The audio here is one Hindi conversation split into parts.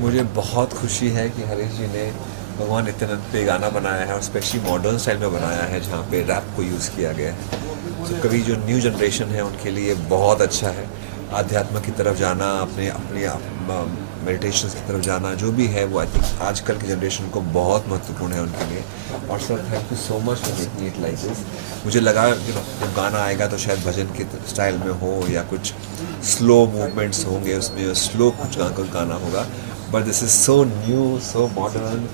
मुझे बहुत खुशी है कि हरीश जी ने भगवान नित्यानंद पे गाना बनाया है और स्पेशली मॉडर्न स्टाइल में बनाया है जहाँ पे रैप को यूज़ किया गया है। तो कभी जो न्यू जनरेशन है उनके लिए बहुत अच्छा है। आध्यात्म की तरफ जाना, अपने अपनी मेडिटेशन की तरफ जाना, जो भी है वो आई थिंक आजकल की जनरेशन को बहुत महत्वपूर्ण है उनके लिए। और sir thank you so much for making it like this. मुझे लगा जब गाना आएगा तो शायद भजन के स्टाइल में हो या कुछ स्लो मूवमेंट्स होंगे उसमें, स्लो कुछ गाना होगा। But this is so new, so modern.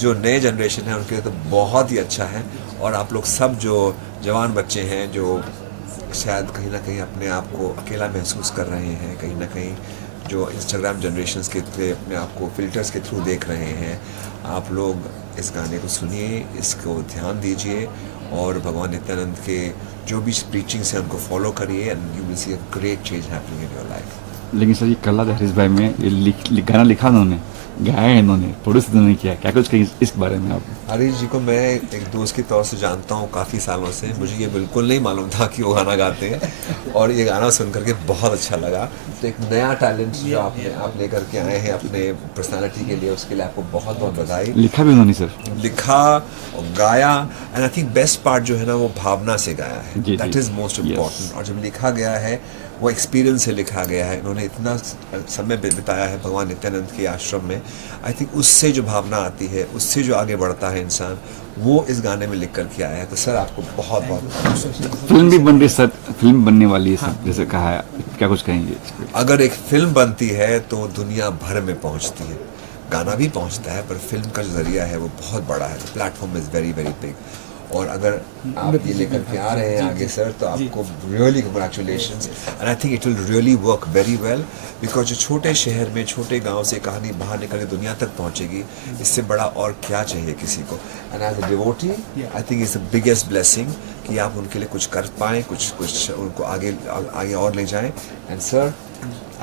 जो नए जनरेशन है उनके लिए तो बहुत ही अच्छा है। और आप लोग सब जो जवान बच्चे हैं जो शायद कहीं ना कहीं अपने आप को अकेला महसूस कर रहे हैं, कहीं ना कहीं जो इंस्टाग्राम जनरेशन्स के अपने आप को फ़िल्टर्स के थ्रू देख रहे हैं, आप लोग इस गाने को सुनिए, इसको ध्यान दीजिए और भगवान नित्यानंद के जो भी प्रीचिंग्स हैं उनको फॉलो करिए and you will see a great change happening in your life. लेकिन सर ये कल्ला हरीश भाई में ये गाना लिखा उन्होंने, गाया है इन्होंने, प्रोड्यूस इन्होंने किया, क्या कुछ कहीं इस बारे में आप? हरीश जी को मैं एक दोस्त के तौर से जानता हूँ काफ़ी सालों से। मुझे ये बिल्कुल नहीं मालूम था कि वो गाना गाते हैं और ये गाना सुन करके बहुत अच्छा लगा। तो एक नया टैलेंट जो आप लेकर के आए हैं अपने पर्सनालिटी के लिए, उसके लिए आपको बहुत बहुत बधाई। लिखा भी उन्होंने सर? लिखा और गाया and I think best part जो है ना वो भावना से गाया है, दैट इज़ मोस्ट इम्पॉर्टेंट। और जब लिखा गया है वो एक्सपीरियंस से लिखा गया है। इन्होंने इतना समय बिताया है भगवान नित्यानंद के आश्रम में। आई थिंक उससे जो भावना आती है, उससे जो आगे बढ़ता है इंसान, वो इस गाने में लिख कर के आया है। तो सर आपको बहुत बहुत। फिल्म भी बन रही है सर, फिल्म बनने वाली है सर, जैसे कहा है, क्या कुछ कहेंगे? अगर एक फिल्म बनती है तो दुनिया भर में पहुंचती है। गाना भी पहुंचता है पर फिल्म का जो जरिया है वो बहुत बड़ा है। Platform is very very big. और अगर आप ये लेकर के आ रहे हैं आगे सर तो आपको really congratulations and I think it will really work very well because जो छोटे शहर में, छोटे गांव से कहानी बाहर निकल के दुनिया तक पहुंचेगी, इससे बड़ा और क्या चाहिए किसी को। And as a devotee I think it's the biggest blessing कि आप उनके लिए कुछ कर पाएँ, कुछ उनको आगे और ले जाएँ। And sir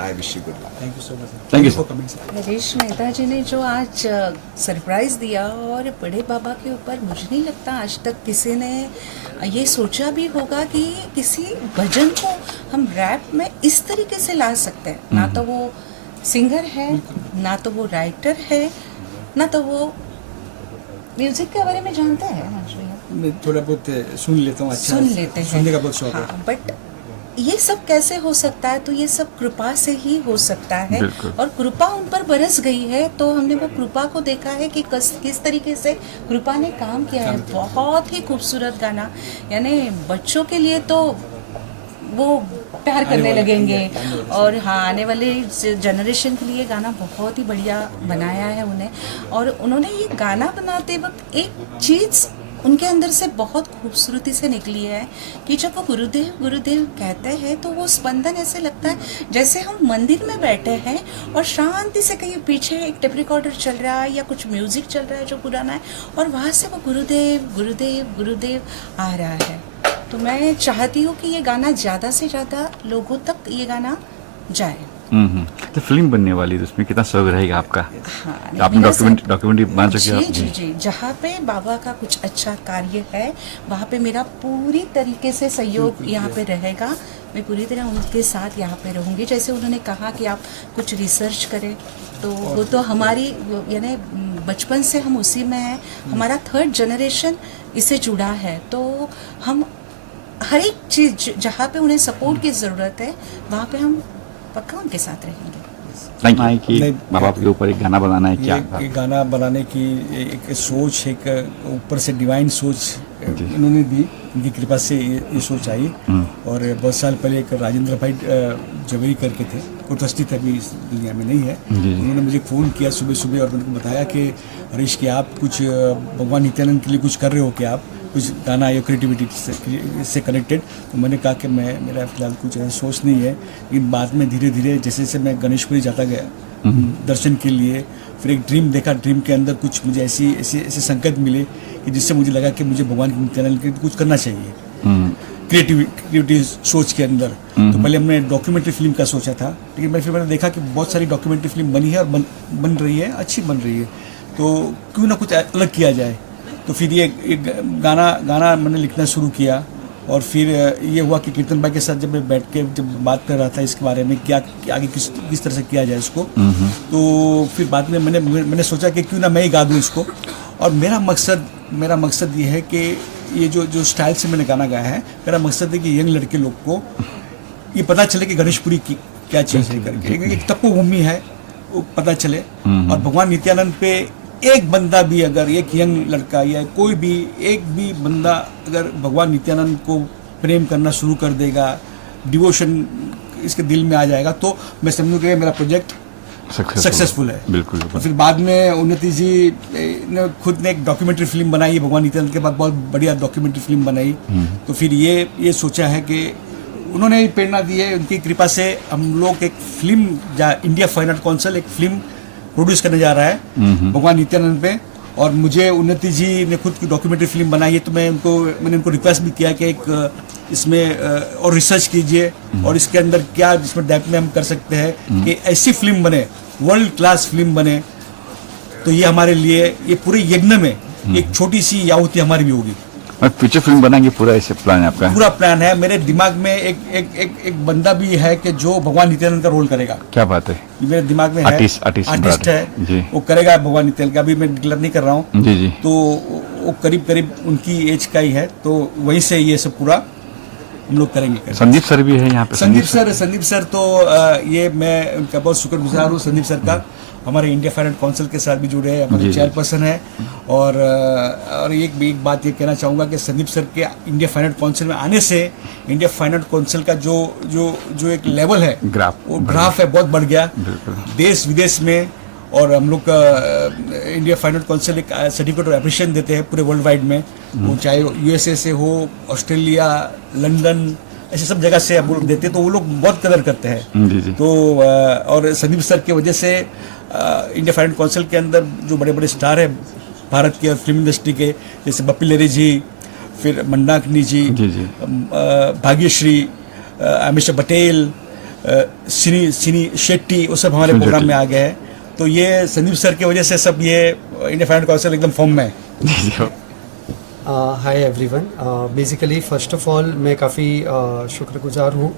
I wish you good luck. Thank you so much. Thank you for coming sir. Harish Mehta ji ने जो आज सरप्राइज़ दिया, और बड़े बाबा के ऊपर मुझे नहीं लगता आज तक किसी ने ये सोचा भी होगा कि किसी भजन को हम रैप में इस तरीके से ला सकते हैं। ना तो वो सिंगर है, ना तो वो राइटर है, ना तो वो म्यूजिक के बारे में जानता है। मैं थोड़ा बहुत सुन लेता हूँ, अच्छा सुन लेते हैं, सुनने का बहुत शौक है। हाँ, बट ये सब कैसे हो सकता है? तो ये सब कृपा से ही हो सकता है। और कृपा उन पर बरस गई है तो हमने वो कृपा को देखा है कि किस तरीके से कृपा ने काम किया है। बहुत ही खूबसूरत गाना, यानी बच्चों के लिए तो वो प्यार करने लगेंगे, और हाँ आने वाले जनरेशन के लिए गाना बहुत ही बढ़िया बनाया है उन्हें। और उन्होंने ये गाना बनाते वक्त एक चीज़ उनके अंदर से बहुत खूबसूरती से निकली है कि जब वो गुरुदेव गुरुदेव कहते हैं तो वो स्पंदन ऐसे लगता है जैसे हम मंदिर में बैठे हैं और शांति से कहीं पीछे एक टेप रिकॉर्डर चल रहा है या कुछ म्यूजिक चल रहा है जो पुराना है, और वहाँ से वो गुरुदेव गुरुदेव गुरुदेव आ रहा है। तो मैं चाहती हूँ कि ये गाना ज़्यादा से ज़्यादा लोगों तक ये गाना जाए। तो फिल्म बनने वाली है, उसमें कितना शौक रहेगा आपका? हाँ, तो आपने डॉक्यूमेंट्री बना चुके हैं? जी जी, जहाँ पे बाबा का कुछ अच्छा कार्य है वहाँ पे मेरा पूरी तरीके से सहयोग यहाँ पे रहेगा। मैं पूरी तरह उनके साथ यहाँ पे रहूँगी। जैसे उन्होंने कहा कि आप कुछ रिसर्च करें, तो वो तो हमारी यानी बचपन से हम उसी में हैं। हमारा 3rd जनरेशन इससे जुड़ा है, तो हम हर एक चीज़ जहाँ पे उन्हें सपोर्ट की ज़रूरत है वहाँ पे हम पक्का उनके साथ रहेंगे। थैंक यू कि माँ बाप के ऊपर एक गाना बनाना है, क्या ये गाना बनाने की एक सोच, एक ऊपर से डिवाइन सोच इन्होंने दी, उनकी कृपा से ये सोच आई। और बहुत साल पहले एक राजेंद्र भाई जवेरी करके थे, कुटस्थी थे, अभी इस दुनिया में नहीं है। उन्होंने मुझे फ़ोन किया सुबह सुबह और उनको बताया कि हरीश कि आप कुछ भगवान नित्यानंद के लिए कुछ कर रहे हो, कि आप कुछ गाना या क्रिएटिविटी से कनेक्टेड। तो मैंने कहा कि मेरा फिलहाल कुछ ऐसा सोच नहीं है, लेकिन बाद में धीरे धीरे जैसे जैसे मैं गणेशपुरी जाता गया दर्शन के लिए, फिर एक ड्रीम देखा, ड्रीम के अंदर कुछ मुझे ऐसे संकेत मिले कि जिससे मुझे लगा कि मुझे भगवान नित्यानंद के लिए कुछ करना चाहिए क्रिएटिविटी सोच के अंदर। तो पहले हमने डॉक्यूमेंट्री फिल्म का सोचा था, लेकिन फिर मैंने देखा कि बहुत सारी डॉक्यूमेंट्री फिल्म बनी है और बन रही है, अच्छी बन रही है, तो क्यों ना कुछ अलग किया जाए। तो फिर ये गाना मैंने लिखना शुरू किया और फिर ये हुआ कि कीर्तन भाई के साथ जब मैं बैठ के जब बात कर रहा था इसके बारे में क्या आगे किस तरह से किया जाए इसको, तो फिर बाद में मैंने सोचा कि क्यों ना मैं ही गा दूँ इसको। और मेरा मकसद ये है कि ये जो स्टाइल से मैंने गाना गाया है, मेरा मकसद है कि यंग लड़के लोग को ये पता चले कि गणेशपुरी की क्या चीज़ है करके, एक तपोभूमि है वो पता चले। और भगवान नित्यानंद पे एक बंदा भी अगर, एक यंग लड़का या कोई भी एक भी बंदा अगर भगवान नित्यानंद को प्रेम करना शुरू कर देगा, डिवोशन इसके दिल में आ जाएगा, तो मैं समझूंगा कि मेरा प्रोजेक्ट सक्सेसफुल है। बिल्कुल। और फिर बाद में उन्नति जी ने खुद ने एक डॉक्यूमेंट्री फिल्म बनाई, भगवान नित्यानंद के बाद बहुत बढ़िया डॉक्यूमेंट्री फिल्म बनाई। तो फिर ये सोचा है कि उन्होंने प्रेरणा दी है, उनकी कृपा से हम लोग एक film, India fine art council एक फिल्म प्रोड्यूस करने जा रहा है भगवान नित्यानंद पे। और मुझे उन्नति जी ने खुद की डॉक्यूमेंट्री फिल्म बनाई है, तो मैंने उनको रिक्वेस्ट भी किया कि एक इसमें और रिसर्च कीजिए और इसके अंदर क्या इसमें डेप्थ में हम कर सकते हैं कि ऐसी फिल्म बने, वर्ल्ड क्लास फिल्म बने। तो ये हमारे लिए, ये पूरे यज्ञ में एक छोटी सी याहुति हमारी भी होगी। फ्यूचर फिल्म बनाएंगे, पूरा ऐसे प्लान है आपका? पूरा प्लान है। मेरे दिमाग में एक बंदा भी है कि जो भगवान नित्यानंद का रोल करेगा। क्या बात है? मेरे दिमाग में आर्टिस्ट है जी। वो करेगा भगवान नित्यानंद का। अभी मैं डिक्लेयर नहीं कर रहा हूँ जी। तो वो करीब उनकी एज का ही है, तो वहीं से ये सब पूरा हम लोग करेंगे। संदीप सर भी है यहाँ पे? संदीप सर तो ये मैं उनका बहुत शुक्रगुजार हूँ। संदीप सर का हमारे इंडिया फाइन आर्ट काउंसिल के साथ भी जुड़े हैं, हमारे चेयरपर्सन है। और एक बात ये कहना चाहूँगा कि संदीप सर के इंडिया फाइन आर्ट काउंसिल में आने से इंडिया फाइन आर्ट काउंसिल का जो एक लेवल है, ग्राफ है, बहुत बढ़ गया देश विदेश में। और हम लोग का इंडिया फाइन आर्ट काउंसिल एक सर्टिफिकेट और एप्रिशिएशन देते हैं पूरे वर्ल्ड वाइड में, वो चाहे यूएसए से हो, ऑस्ट्रेलिया, लंदन, ऐसे सब जगह से हम लोग देते हैं, तो वो लोग बहुत कदर करते हैं। जी। तो और संदीप सर की वजह से इंडिया फाइन आर्ट काउंसिल के अंदर जो बड़े बड़े स्टार हैं भारत के और फिल्म इंडस्ट्री के, जैसे बप्पी लहरी जी, फिर मंदाकिनी जी, भाग्यश्री, अमीषा पटेल, सिनी शेट्टी, वो सब हमारे प्रोग्राम में आ गए हैं। तो ये संदीप सर की वजह से सब ये इंडिया फाइन आर्ट काउंसिल एकदम फॉर्म में है। Hi everyone. Basically first of all मैं काफ़ी शुक्रगुजार हूँ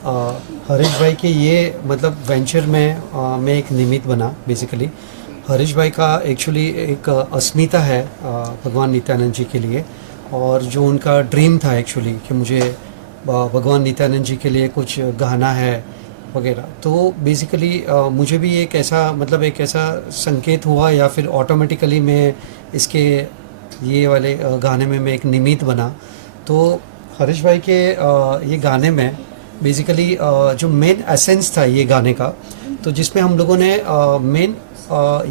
हरीश भाई के ये मतलब वेंचर में मैं एक निमित्त बना। बेसिकली हरीश भाई का एक्चुअली एक अस्मिता है भगवान नित्यानंद जी के लिए, और जो उनका ड्रीम था एक्चुअली कि मुझे भगवान नित्यानंद जी के लिए कुछ गाना है वगैरह। तो बेसिकली मुझे भी एक ऐसा संकेत हुआ या फिर ऑटोमेटिकली मैं इसके ये वाले गाने में मैं एक निमित्त बना। तो हरीश भाई के ये गाने में बेसिकली जो मेन एसेंस था ये गाने का, तो जिसमें हम लोगों ने मेन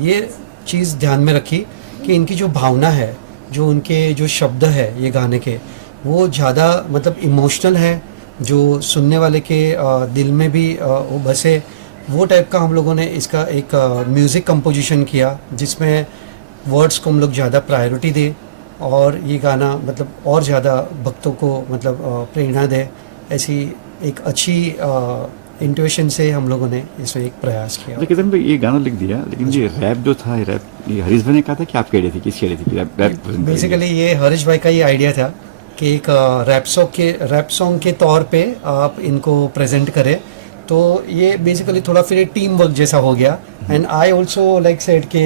ये चीज़ ध्यान में रखी कि इनकी जो भावना है, जो उनके जो शब्द है ये गाने के, वो ज़्यादा मतलब इमोशनल है, जो सुनने वाले के दिल में भी वो बसे, वो टाइप का हम लोगों ने इसका एक म्यूज़िक कंपोजिशन किया, जिसमें वर्ड्स को हम लोग ज़्यादा प्रायोरिटी दे और ये गाना मतलब और ज़्यादा भक्तों को मतलब प्रेरणा दे। ऐसी एक अच्छी इंट्यूशन से हम लोगों ने इसमें एक प्रयास किया। लेकिन ये गाना लिख दिया, लेकिन ये रैप जो था, ये हरीश भाई ने कहा था कि आपकी आइडिया थी? किसकी आइडिया थी रैप? बेसिकली ये हरीश भाई का ही आइडिया था कि एक रैप सॉन्ग के तौर पे आप इनको प्रेजेंट करें। तो ये बेसिकली थोड़ा फिर टीम वर्क जैसा हो गया। And I also like said कि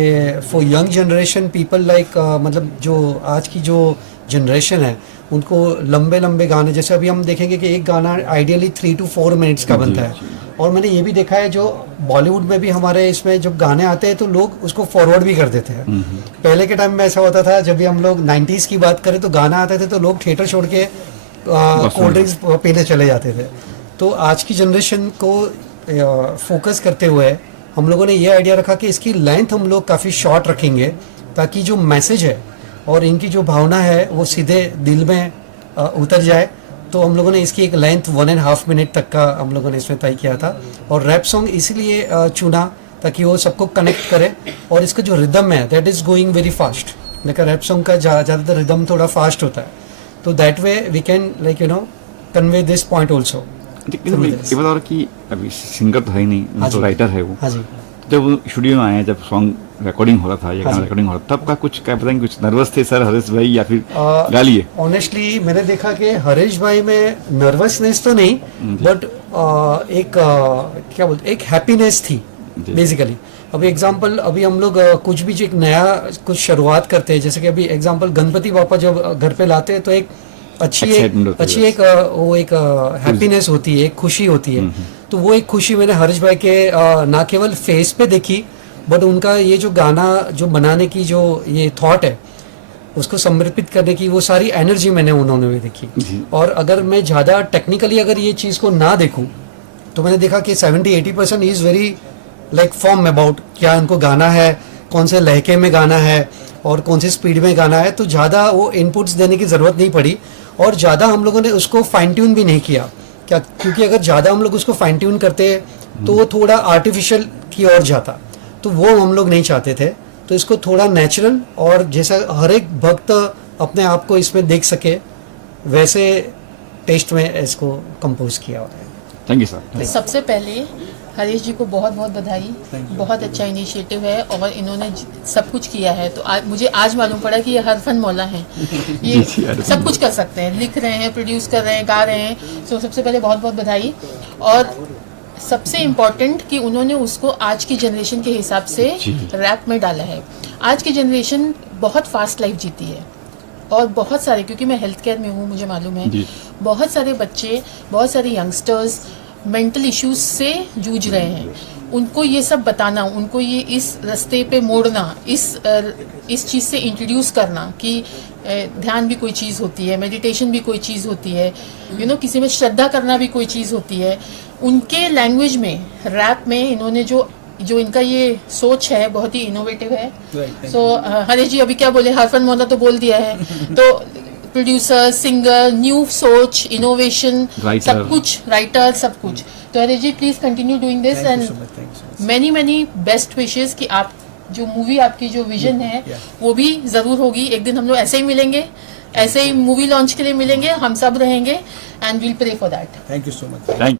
for young generation people like मतलब जो आज की जो जनरेशन है उनको लंबे लंबे गाने, जैसे अभी हम देखेंगे कि एक गाना आइडियली 3 to 4 मिनट्स का बनता है। और मैंने ये भी देखा है जो बॉलीवुड में भी हमारे इसमें जब गाने आते हैं तो लोग उसको फॉरवर्ड भी कर देते हैं। पहले के टाइम में ऐसा होता था, जब भी हम लोग 90s की बात करें तो गाना आते थे तो लोग थिएटर छोड़ के कोल्ड ड्रिंक्स पीने चले जाते थे। तो आज की जनरेशन को फोकस करते हुए हम लोगों ने ये आइडिया रखा कि इसकी लेंथ हम लोग काफ़ी शॉर्ट रखेंगे, ताकि जो मैसेज है और इनकी जो भावना है वो सीधे दिल में उतर जाए। तो हम लोगों ने इसकी एक लेंथ 1.5 मिनट तक का हम लोगों ने इसमें तय किया था। और रैप सॉन्ग इसीलिए चुना ताकि वो सबको कनेक्ट करे, और इसका जो रिदम है that is going very fast. लेकिन रैप सॉन्ग का ज़्यादातर रिदम थोड़ा फास्ट होता है, तो that way we can like convey this point also. ये बता रहा कि अभी सिंगर तो है ही नहीं, तो राइटर है वो। हाँ जी। जब वो स्टूडियो में आए, जब सॉन्ग रिकॉर्डिंग हो रहा था, ये गाना रिकॉर्डिंग हो रहा था, तब का कुछ क्या बताएंगे, कुछ नर्वस थे सर हरीश भाई या फिर गा लिए? ऑनेस्टली मैंने देखा कि हरीश भाई में नर्वसनेस तो नहीं, बट एक क्या बोलते, एक हैप्पीनेस थी बेसिकली। अभी एग्जांपल, अभी हम लोग कुछ भी एक नया कुछ शुरुआत करते हैं, जैसे कि अभी एग्जांपल गणपति बापा जब घर पे लाते हैं तो एक अच्छी एक वो एक हैप्पीनेस होती है, एक खुशी होती है। तो वो एक खुशी मैंने हरीश भाई के ना केवल फेस पे देखी, बट उनका ये जो गाना जो बनाने की जो ये थॉट है, उसको समर्पित करने की वो सारी एनर्जी मैंने उन्होंने भी देखी। और अगर मैं ज़्यादा टेक्निकली अगर ये चीज़ को ना देखूं तो मैंने देखा कि 70-80% is very like form about क्या उनको गाना है, कौन से लहके में गाना है और कौन सी स्पीड में गाना है। तो ज़्यादा वो इनपुट्स देने की ज़रूरत नहीं पड़ी और ज़्यादा हम लोगों ने उसको फाइन ट्यून भी नहीं किया क्या, क्योंकि अगर ज़्यादा हम लोग उसको फाइन ट्यून करते तो वो थोड़ा आर्टिफिशियल की ओर जाता, तो वो हम लोग नहीं चाहते थे। तो इसको थोड़ा नेचुरल और जैसा हर एक भक्त अपने आप को इसमें देख सके वैसे टेस्ट में इसको कंपोज किया हुआ है। Thank you sir. सबसे पहले हरीश जी को बहुत बहुत बधाई, बहुत अच्छा इनिशिएटिव है और इन्होंने सब कुछ किया है। तो मुझे आज मालूम पड़ा कि ये हरफन मौला हैं, ये सब कुछ कर सकते हैं, लिख रहे हैं, प्रोड्यूस कर रहे हैं, गा रहे हैं। तो सबसे पहले बहुत बहुत बधाई। और सबसे इम्पोर्टेंट कि उन्होंने उसको आज की जनरेशन के हिसाब से रैप में डाला है। आज की जनरेशन बहुत फास्ट लाइफ जीती है और बहुत सारे, क्योंकि मैं हेल्थ केयर में हूँ, मुझे मालूम है बहुत सारे बच्चे, बहुत सारे यंगस्टर्स मेंटल इश्यूज से जूझ रहे हैं। उनको ये सब बताना, उनको ये इस रास्ते पे मोड़ना, इस चीज़ से इंट्रोड्यूस करना कि ध्यान भी कोई चीज़ होती है, मेडिटेशन भी कोई चीज़ होती है, किसी में श्रद्धा करना भी कोई चीज़ होती है। उनके लैंग्वेज में, रैप में इन्होंने जो इनका ये सोच है बहुत ही इनोवेटिव है। सो हरीश जी अभी क्या बोले, हरफन मौला तो बोल दिया है। तो प्रोड्यूसर, सिंगर, न्यू सोच, इनोवेशन, सब कुछ, राइटर, सब कुछ। तो Harish ji please continue doing this and many best wishes कि आप जो मूवी, आपकी जो विजन है वो भी जरूर होगी। एक दिन हम लोग ऐसे ही मिलेंगे, ऐसे ही मूवी लॉन्च के लिए मिलेंगे, हम सब रहेंगे and we'll pray for that. Thank you so much. Thank